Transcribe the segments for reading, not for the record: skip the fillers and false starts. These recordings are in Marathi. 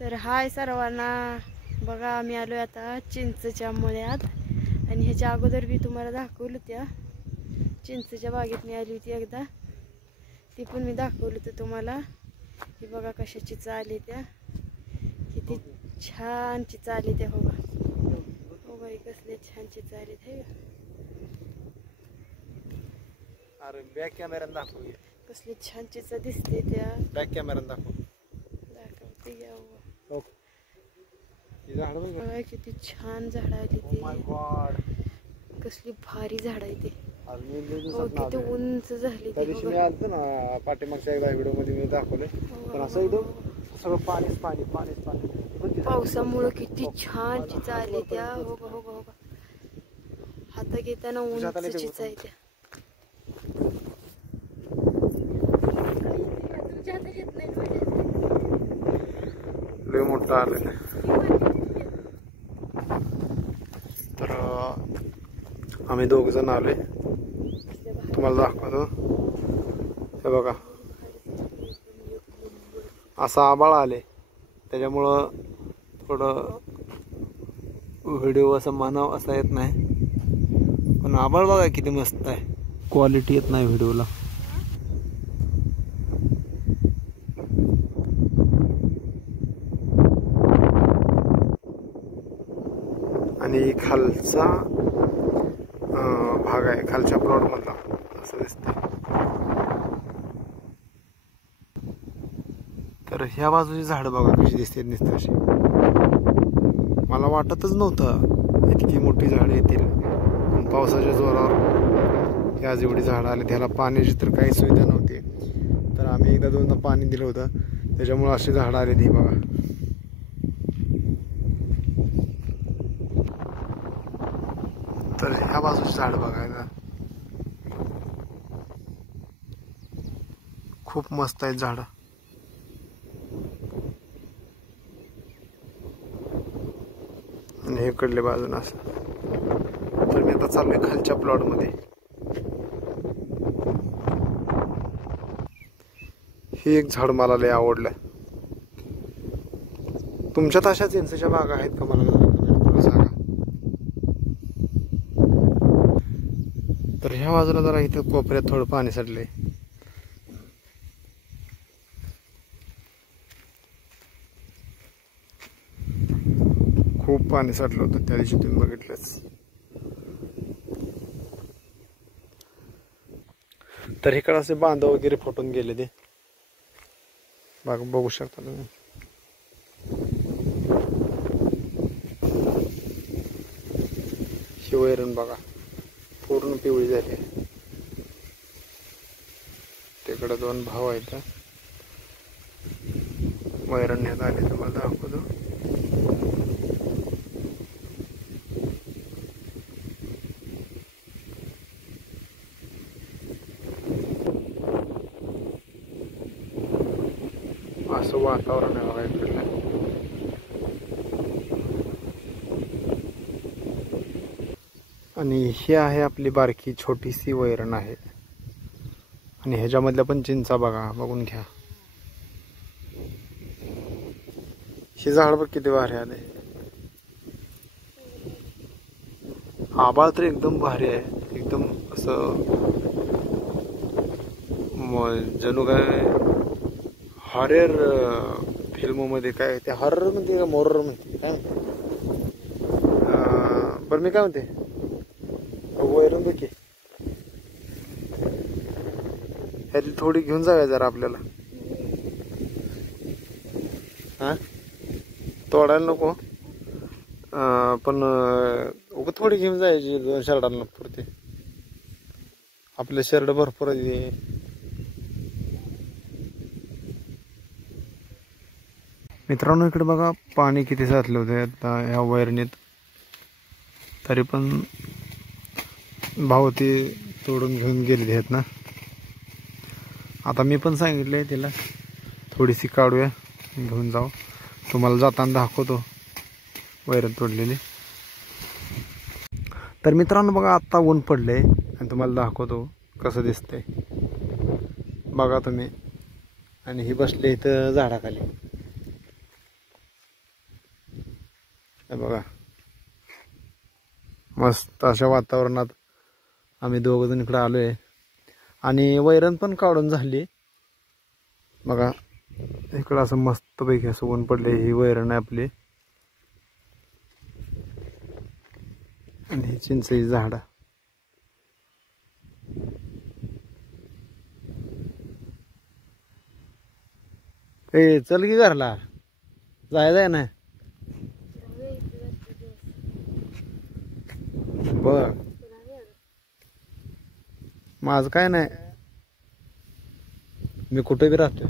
तर हाय सर्वांना, बघा आम्ही आलोय आता चिंचच्या मळ्यात आणि ह्याच्या अगोदर मी तुम्हाला दाखवलं त्या चिंचच्या बागेत मी आली होती एकदा, ती पण मी दाखवलं होतं तुम्हाला. ही बघा कशाची चाल आहे त्या, किती छान चिंचा आली त्या. हो बाई कसले छान चिंचा आली ते. अरे बॅक कॅमेरा दाखव, कसली छान चिंचा दिसते त्या. बॅक कॅमेरा दाखवते हो. किती छान झाड आली ती. कसली भारी झाड आहे ती. हो किती उंच झाली ती. मी आलतो ना पाठीमागच्या एकदा व्हिडिओ मध्ये मी दाखवले, पण असं एकदम सगळं पाणीच पाणी पाणीच पाणी. पावसामुळे किती छान चिंचा आली त्या. हो हो हो. हातात घेताना उंच चिंचा आहे त्या. लय मोठा आले. तर आम्ही दोघ जण आलोय, तुम्हाला दाखवतो. हे बघा असं आबाळ आले, त्याच्यामुळं थोडं व्हिडिओ असं म्हणावं असं येत नाही, पण आबाळ बघा किती मस्त आहे. क्वालिटी येत नाही व्हिडिओला. आणि खालचा भाग आहे, खालच्या प्लॉट मधला असं दिसतंय. तर ह्या बाजूची झाड बघा कशी दिसते अशी. मला वाटतच नव्हतं इतकी मोठी झाड येतील, पण पावसाच्या जोरावर ही आज एवढी झाडं आली. त्याला पाण्याची तर काही सुविधा नव्हती, तर आम्ही एकदा दोनदा पाणी दिलं होतं, त्याच्यामुळे अशी झाडं आली ती बघा. तर ह्या बाजूची झाड बघायला खूप मस्त आहेत झाडं. आणि हे कडले बाजून असं. तर मी आता चाललोय खालच्या प्लॉट मध्ये. हे एक झाड मला लय आवडलं. तुमच्यात अशा चिंचेच्या बागा आहेत का मला कमेंट सांगा. तर ह्या बाजूला जरा इथं कोपऱ्यात थोडं पाणी साठलंय. खूप पाणी साठलं होतं त्या दिवशी, तुम्ही बघितलंच. तर इकडे असे बांध वगैरे फुटून गेले ते बघू शकता तुम्ही. ही वैरण बघा पूर्ण पिवळी झाली. तिकडे दोन भाव आहेत, वैरण न्यात आले तुम्हाला दाखवतो. असं वातावरण आहे बघा इकडलं. आणि ही आहे आपली बारकी छोटीशी वैरण आहे. आणि ह्याच्यामधल्या पण चिंचा बघा, बघून घ्या. हे झाड बघ किती भारी आले. आबाळ तर एकदम भारी आहे, एकदम असं जणू काय हॉरर फिल्म मध्ये. काय ते हॉरर म्हणते का मोरर म्हणते काय म्हणते. बरं मी काय म्हणते, वैरण देखील ह्याची थोडी घेऊन जाऊया जरा आपल्याला. हा तोडायला नको, पण थोडी घेऊन जायची 2 शर्टांना पुरते. आपले शर्ट भरपूर आहे. मित्रांनो इकडे बघा पाणी किती साचले होते आता ह्या वैरणीत, तरी पण भाऊ ते तोडून घेऊन गेलेले आहेत ना. आता मी पण सांगितलंय तिला थोडीशी काढूया घेऊन जाऊ, तुम्हाला जाताना दाखवतो वैरण तोडलेली. तर मित्रांनो बघा आता ऊन पडले आणि तुम्हाला दाखवतो कसं दिसतंय बघा तुम्ही. आणि ही बसले इथं झाडाखाली. हे बघा मस्त अशा वातावरणात आम्ही दोघं जण इकडे आलोय आणि वैरण पण काढून झाली बघा. इकडं असं मस्तपैकी असं ऊन पडले. ही वैरण आहे आपली आणि ही चिंचेची झाड. ए चल की घरला जायचंय ना. बर माझं काय नाही, मी कुठे बी राहतोय.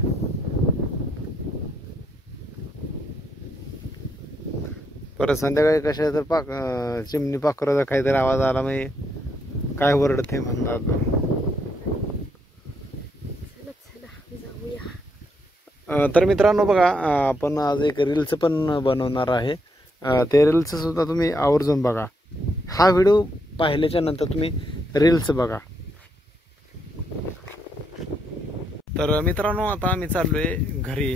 परत संध्याकाळी कशा तर चिमणी पाखराचा काहीतरी आवाज आला मग काय वरडत आहे म्हणणार. तर मित्रांनो बघा आपण आज एक रील्स पण बनवणार आहे. ते रील्स सुद्धा तुम्ही आवर्जून बघा. हा व्हिडिओ पाहिल्याच्या नंतर तुम्ही रील्स बघा. तर मित्रांनो आता आम्ही चाललोय घरी.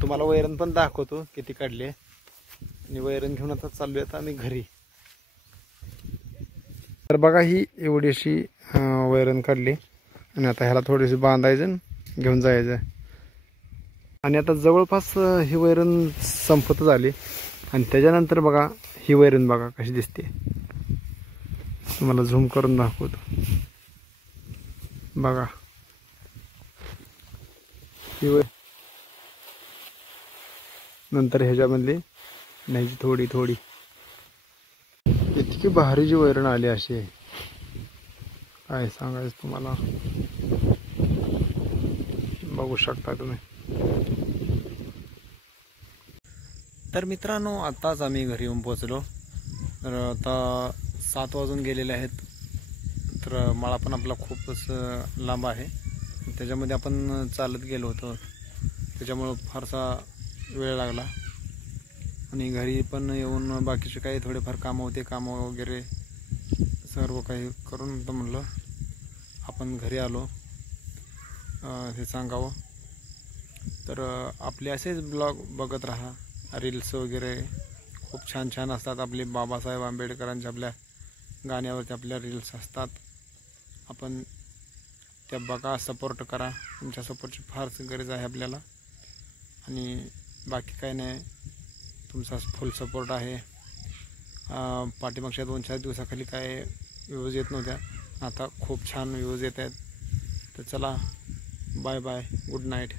तुम्हाला वैरण पण दाखवतो किती काढले आणि वैरण घेऊन आता चाललोय आता आम्ही घरी. तर बघा ही एवढी अशी वैरण काढली आणि आता ह्याला थोडीशी बांधायचं घेऊन जायचं. आणि आता जवळपास ही वैरण संपत झाली आणि त्याच्यानंतर बघा ही वैरण बघा कशी दिसते. तुम्हाला झूम करून दाखवतो बघा. ही नंतर ह्याच्यामधली नाही थोडी थोडी इतकी भारी जी वैरण आली अशी काय सांगायचं तुम्हाला. बघू शकता तुम्ही. तर मित्रांनो आताच आम्ही घरी येऊन पोहोचलो. तर आता 7 वाजून गेलेले आहेत. तर मळा पण आपला खूपच लांब आहे. त्याच्यामध्ये आपण चालत गेलो होतो त्याच्यामुळं फारसा वेळ लागला. आणि घरी पण येऊन बाकीचे काही थोडेफार कामं होते, कामं वगैरे सर्व काही करून तर म्हणलं आपण घरी आलो हे सांगावं. तर आपले असेच ब्लॉग बघत राहा. रील्स वगैरे खूप छान छान असतात. आपले बाबासाहेब आंबेडकरांच्या आपल्या गाण्यावरती आपल्या रील्स असतात. आपण त्या बघा, सपोर्ट करा. तुमच्या सपोर्टची फारच गरज आहे आपल्याला. आणि बाकी काही नाही, तुमचा फुल सपोर्ट आहे. पाठीमागच्या 2-4 दिवसाखाली काय व्ह्यूज येत नव्हत्या, आता खूप छान व्ह्यूज येत आहेत. तर चला बाय बाय, गुड नाईट.